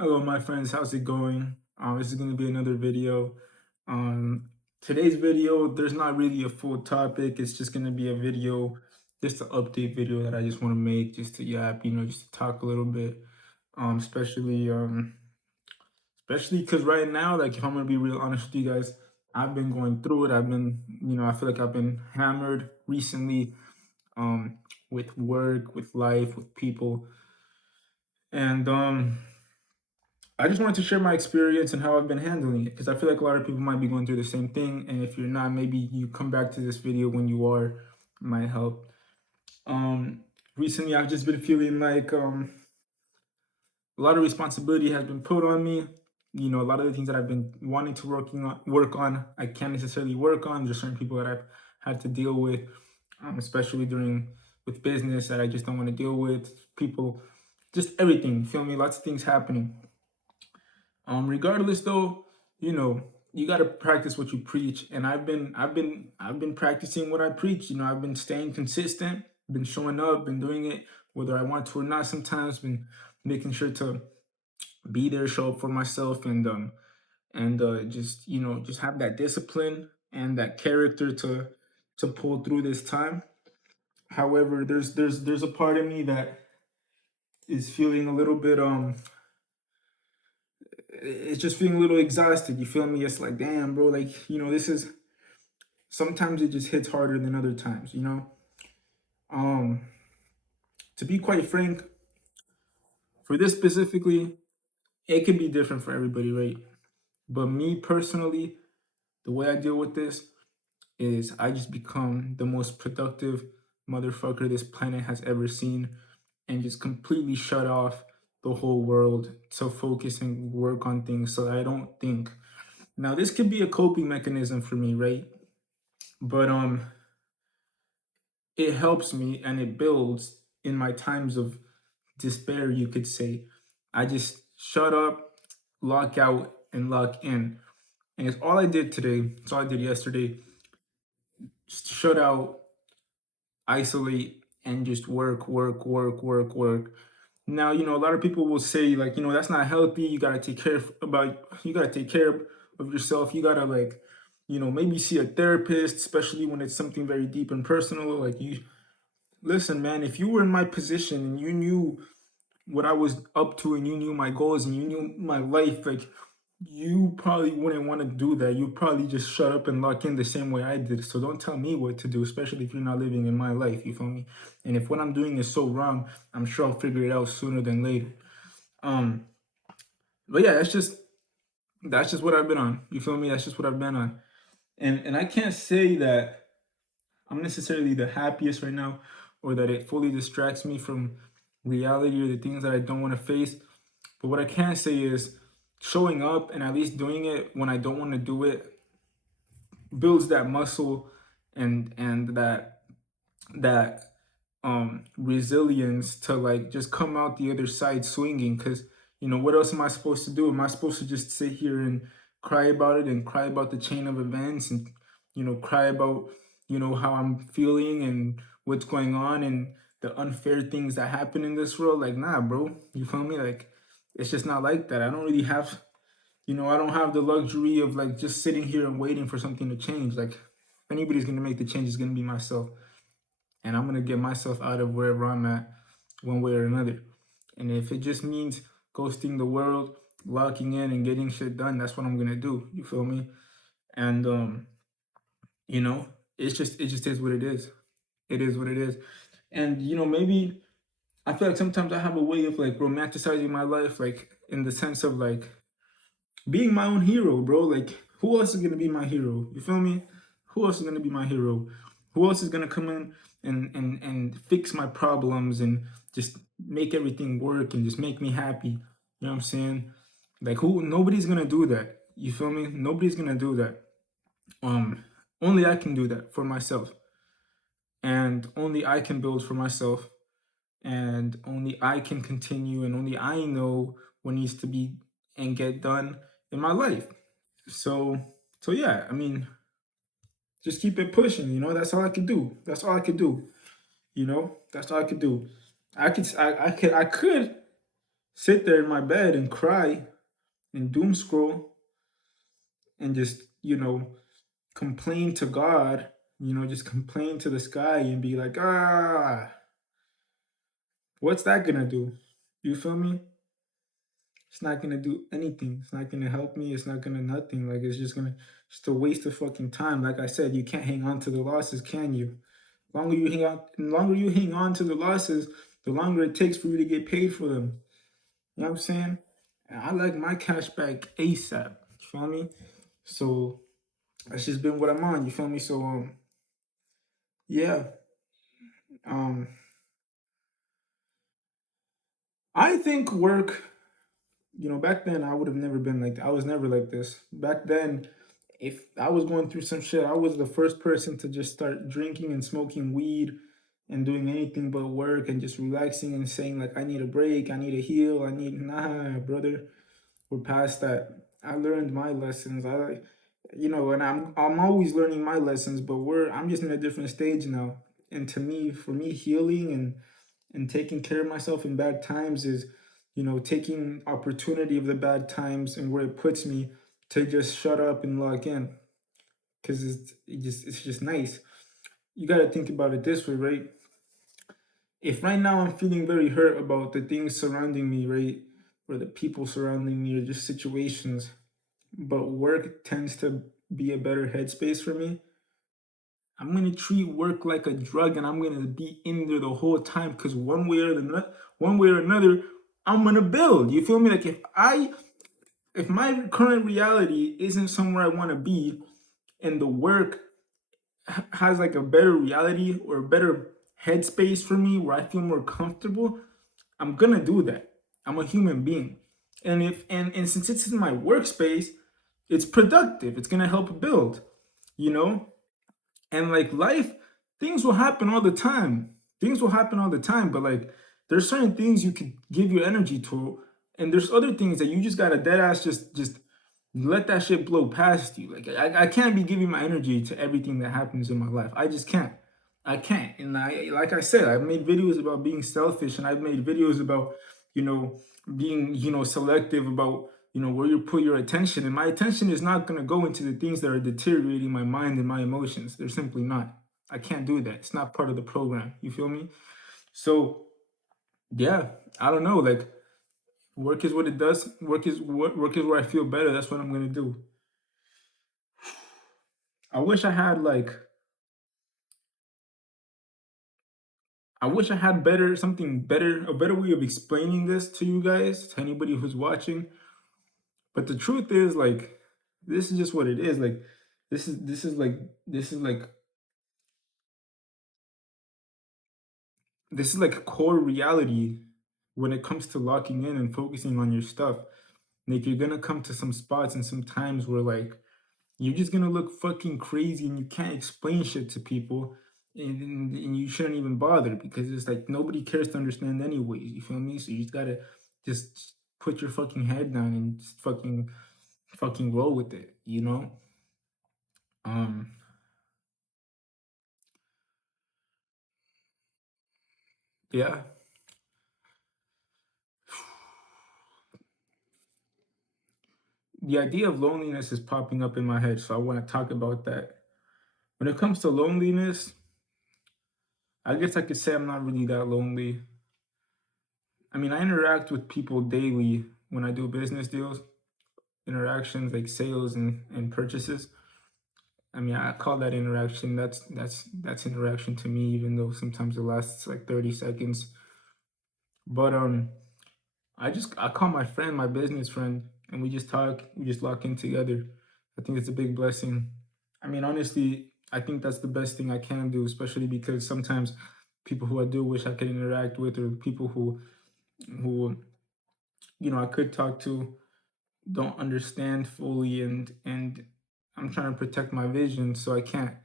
Hello, my friends. How's it going? This is going to be another video. Today's video, there's not really a full topic. It's just going to be a video, just an update video that I just want to make, just to yap, just to talk a little bit. Um, especially, um, especially because right now, like, if I'm going to be real honest with you guys, I've been going through it. I feel like I've been hammered recently, um, with work, with life, with people, and I just wanted to share my experience and how I've been handling it because I feel like a lot of people might be going through the same thing. And if you're not, maybe you come back to this video when you are, it might help. Recently, I've just been feeling like a lot of responsibility has been put on me. A lot of the things that I've been wanting to work on, I can't necessarily work on. There's certain people that I've had to deal with, especially during with business that I just don't want to deal with. People, just everything. Feel me? Lots of things happening. Regardless though, you gotta practice what you preach. And I've been practicing what I preach. I've been staying consistent, been showing up, been doing it whether I want to or not sometimes, been making sure to be there, show up for myself and just have that discipline and that character to pull through this time. However, there's a part of me that is feeling a little bit it's just feeling a little exhausted. You feel me? It's like, damn, bro, like, this is sometimes it just hits harder than other times. Um, to be quite frank, for this specifically, it can be different for everybody, right? But me personally, the way I deal with this is I just become the most productive motherfucker this planet has ever seen and just completely shut off the whole world to focus and work on things so that I don't think. Now, this could be a coping mechanism for me, right? But it helps me and it builds in my times of despair, you could say. I just shut up, lock out, and lock in. And it's all I did today. It's all I did yesterday. Just shut out, isolate, and just work, work, work, work, work. Now, a lot of people will say, like, that's not healthy. You gotta take care of yourself. You gotta like, maybe see a therapist, especially when it's something very deep and personal. Like you listen, man, if you were in my position and you knew what I was up to and you knew my goals and you knew my life, like you probably wouldn't want to do that. You probably just shut up and lock in the same way I did. So don't tell me what to do, especially if you're not living in my life. You feel me? And if what I'm doing is so wrong, I'm sure I'll figure it out sooner than later. Um, but yeah, that's just what I've been on. You feel me? That's just what I've been on. And I can't say that I'm necessarily the happiest right now or that it fully distracts me from reality or the things that I don't want to face. But what I can say is showing up and at least doing it when I don't want to do it builds that muscle and that resilience to like just come out the other side swinging. Because what else am I supposed to do? Am I supposed to just sit here and cry about it and cry about the chain of events and cry about how I'm feeling and what's going on and the unfair things that happen in this world? Like, nah, bro, you feel me? Like, it's just not like that. I don't have the luxury of like just sitting here and waiting for something to change. Like, if anybody's gonna make the change, it's gonna be myself, and I'm gonna get myself out of wherever I'm at, one way or another. And if it just means ghosting the world, locking in, and getting shit done, that's what I'm gonna do. You feel me? And you know, it just is what it is. It is what it is. And maybe I feel like sometimes I have a way of like romanticizing my life, like in the sense of like being my own hero, bro. Like, who else is gonna be my hero? You feel me? Who else is gonna be my hero? Who else is gonna come in and fix my problems and just make everything work and just make me happy? You know what I'm saying? Like, who? Nobody's gonna do that. You feel me? Nobody's gonna do that. Um, Only I can do that for myself, and only I can build for myself, and only I can continue, and only I know what needs to be and get done in my life. So so yeah, I mean, just keep it pushing, that's all I could do. That's all I could do. That's all I could do. I could sit there in my bed and cry and doom scroll and just, complain to God, just complain to the sky and be like, what's that gonna do? You feel me? It's not gonna do anything. It's not gonna help me. It's not gonna nothing. Like it's just a waste of fucking time. Like I said, you can't hang on to the losses, can you? The longer you hang on to the losses, the longer it takes for you to get paid for them. You know what I'm saying? And I like my cash back ASAP. You feel me? So that's just been what I'm on. You feel me? So yeah. Um, I think work. Back then I would have never been like that. I was never like this. Back then, if I was going through some shit, I was the first person to just start drinking and smoking weed and doing anything but work and just relaxing and saying like I need a break, I need a heal, I need nah, brother. We're past that. I learned my lessons. And I'm always learning my lessons, but I'm just in a different stage now. And to me, for me, healing and taking care of myself in bad times is, taking opportunity of the bad times and where it puts me to just shut up and lock in, because it's just nice. You got to think about it this way, right? If right now I'm feeling very hurt about the things surrounding me, right, or the people surrounding me, or just situations, but work tends to be a better headspace for me, I'm gonna treat work like a drug, and I'm gonna be in there the whole time because one way or another, I'm gonna build. You feel me? Like if my current reality isn't somewhere I want to be, and the work has like a better reality or a better headspace for me where I feel more comfortable, I'm gonna do that. I'm a human being, and since it's in my workspace, it's productive. It's gonna help build. You know, and like life, things will happen all the time. Things will happen all the time, but like there's certain things you could give your energy to, and there's other things that you just gotta dead ass just let that shit blow past you. Like I can't be giving my energy to everything that happens in my life. I just can't. I can't. And like I said, I've made videos about being selfish, and I've made videos about, you know, being, selective about, where you put your attention. And my attention is not gonna go into the things that are deteriorating my mind and my emotions. They're simply not. I can't do that. It's not part of the program. You feel me? So yeah, I don't know. Like work is what it does. Work is where I feel better. That's what I'm gonna do. I wish I had like I wish I had something better, a better way of explaining this to you guys, to anybody who's watching. But the truth is, like, this is just what it is. Like, this is like this is like core reality when it comes to locking in and focusing on your stuff. Like, you're gonna come to some spots and some times where like you're just gonna look fucking crazy and you can't explain shit to people, and you shouldn't even bother because it's like nobody cares to understand anyways. You feel me? So you just gotta just put your fucking head down and just fucking roll with it. Um, yeah. The idea of loneliness is popping up in my head, so I want to talk about that. When it comes to loneliness, I guess I could say I'm not really that lonely. I mean, I interact with people daily when I do business deals, interactions like sales and purchases. I mean, I call that interaction. That's interaction to me, even though sometimes it lasts like 30 seconds. But I call my friend, my business friend, and we just talk, we just lock in together. I think it's a big blessing. I mean, honestly, I think that's the best thing I can do, especially because sometimes people who I do wish I could interact with, or people who I could talk to, don't understand fully, and I'm trying to protect my vision, so I can't.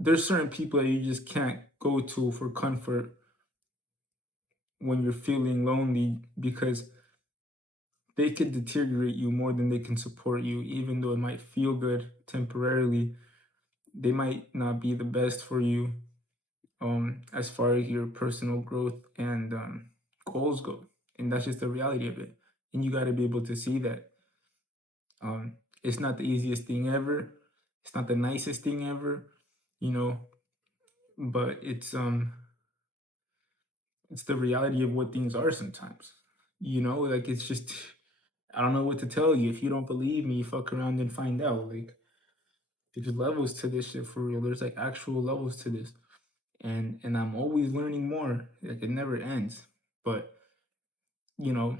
There's certain people that you just can't go to for comfort when you're feeling lonely because they could deteriorate you more than they can support you, even though it might feel good temporarily. They might not be the best for you, as far as your personal growth and goals go. and that's just the reality of it. And you got to be able to see that it's not the easiest thing ever, it's not the nicest thing ever, you know, but it's the reality of what things are sometimes. You know, like it's just I don't know what to tell you. If you don't believe me, fuck around and find out. Like there's levels to this shit for real. There's like actual levels to this. And I'm always learning more. Like it never ends. But, you know,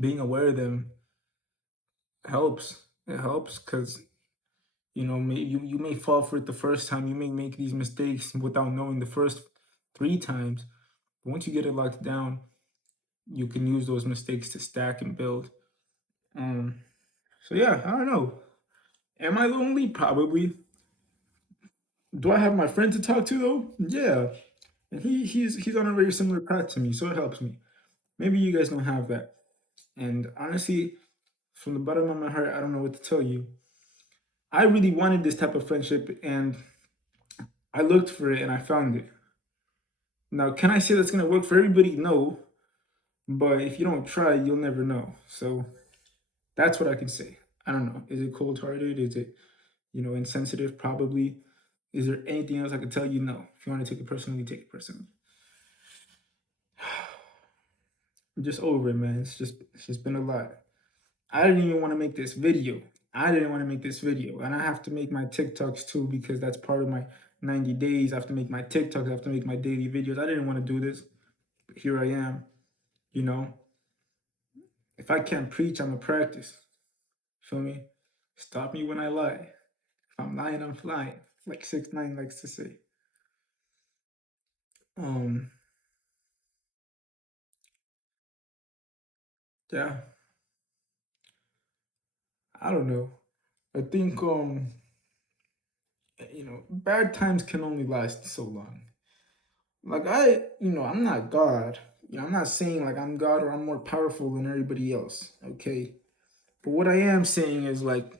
being aware of them helps. It helps because you may fall for it the first time. You may make these mistakes without knowing the first 3 times. But once you get it locked down, you can use those mistakes to stack and build. Um, so yeah, I don't know. Am I lonely? Probably. Do I have my friend to talk to though? Yeah. And he's on a very similar path to me, so it helps me. Maybe you guys don't have that. And honestly, from the bottom of my heart, I don't know what to tell you. I really wanted this type of friendship and I looked for it and I found it. Now, can I say that's gonna work for everybody? No. But if you don't try, you'll never know. So that's what I can say. I don't know. Is it cold hearted? Is it, insensitive? Probably. Is there anything else I could tell you? No. If you want to take it personally, take it personally. I'm just over it, man. It's just been a lot. I didn't even want to make this video. I didn't want to make this video. And I have to make my TikToks too because that's part of my 90 days. I have to make my TikToks. I have to make my daily videos. I didn't want to do this. But here I am. You know, if I can't preach, I'm a practice. Feel me? Stop me when I lie. If I'm lying, I'm flying. Like 6ix9ine likes to say. Um, yeah, I don't know. I think bad times can only last so long. Like I'm not God. I'm not saying like I'm God or I'm more powerful than everybody else. Okay. But what I am saying is like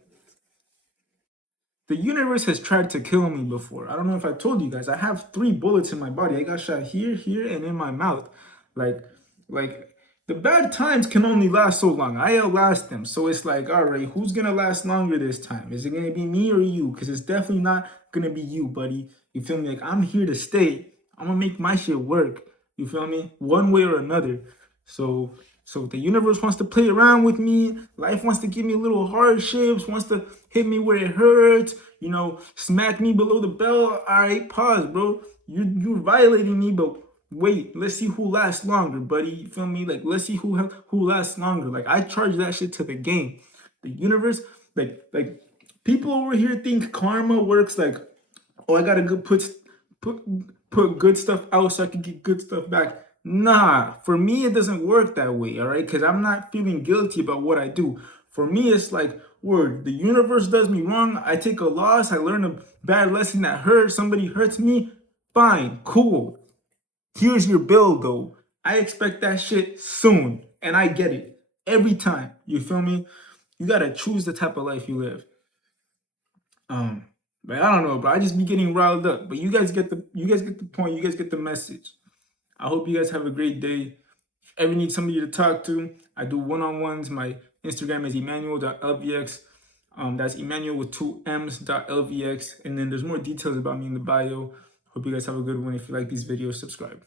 the universe has tried to kill me before. I don't know if I told you guys. I have 3 bullets in my body. I got shot here, here, and in my mouth. Like, like the bad times can only last so long. I outlast them. So it's like, all right, who's gonna last longer this time? Is it gonna be me or you? Because it's definitely not gonna be you, buddy. You feel me? Like I'm here to stay. I'm gonna make my shit work. You feel me? One way or another. So so the universe wants to play around with me. Life wants to give me little hardships, wants to hit me where it hurts, smack me below the belt. All right, pause, bro. You're violating me, but wait, let's see who lasts longer, buddy. You feel me? Like let's see who lasts longer. Like I charge that shit to the game. The universe, like people over here think karma works like, oh, I gotta go put put good stuff out so I can get good stuff back. Nah, for me it doesn't work that way, all right? Because I'm not feeling guilty about what I do. For me, it's like, word, the universe does me wrong. I take a loss. I learn a bad lesson that hurts. Somebody hurts me. Fine, cool. Here's your bill, though. I expect that shit soon, and I get it every time. You feel me? You gotta choose the type of life you live. Um, but I don't know, but I just be getting riled up. But you guys get the point. You guys get the message. I hope you guys have a great day. If you ever need somebody to talk to, I do one-on-ones. My Instagram is Emmanuel.lvx. That's Emmanuel with 2M's.lvx. And then there's more details about me in the bio. Hope you guys have a good one. If you like these videos, subscribe.